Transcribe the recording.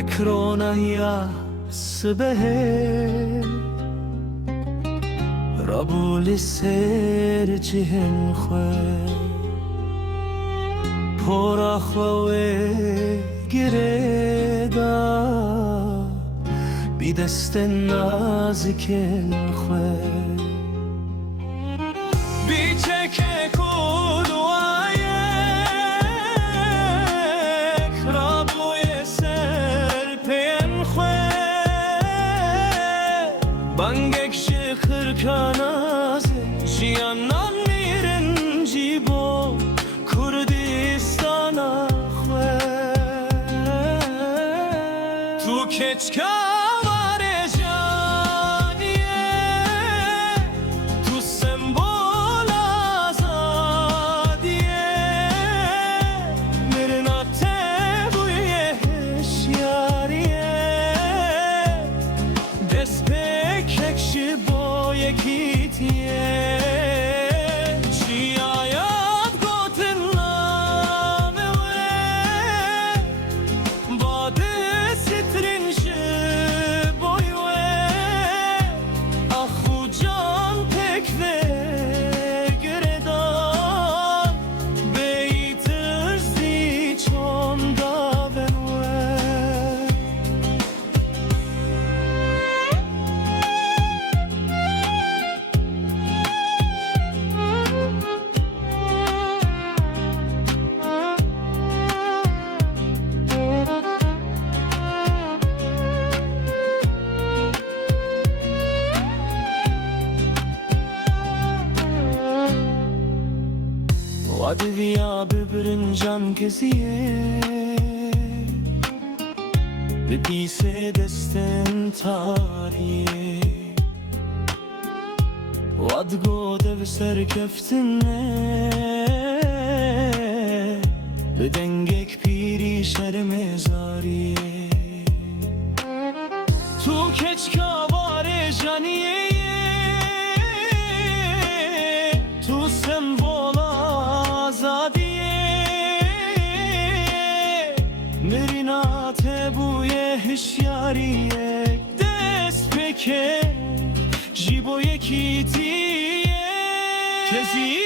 عكرونا يا سبه ربو لسر جهن خواه پورا خواه گردا بی دست نازکن خواه بی چکه کدوایک رابوی سر پین خواه بانگک شخر کنازه جیانان میرن جیبو کردستان خواه تو کچکا وادویا ببرنجان کسیه به پیس دستن تاریه وادگو دو سر کفتنه به دنگک پیری شرم زاریه تو کچکا بار جانیه تو سمبول آزادیه مرینات بوی هشیاریه دست بکه جیبو یکی تیه کسی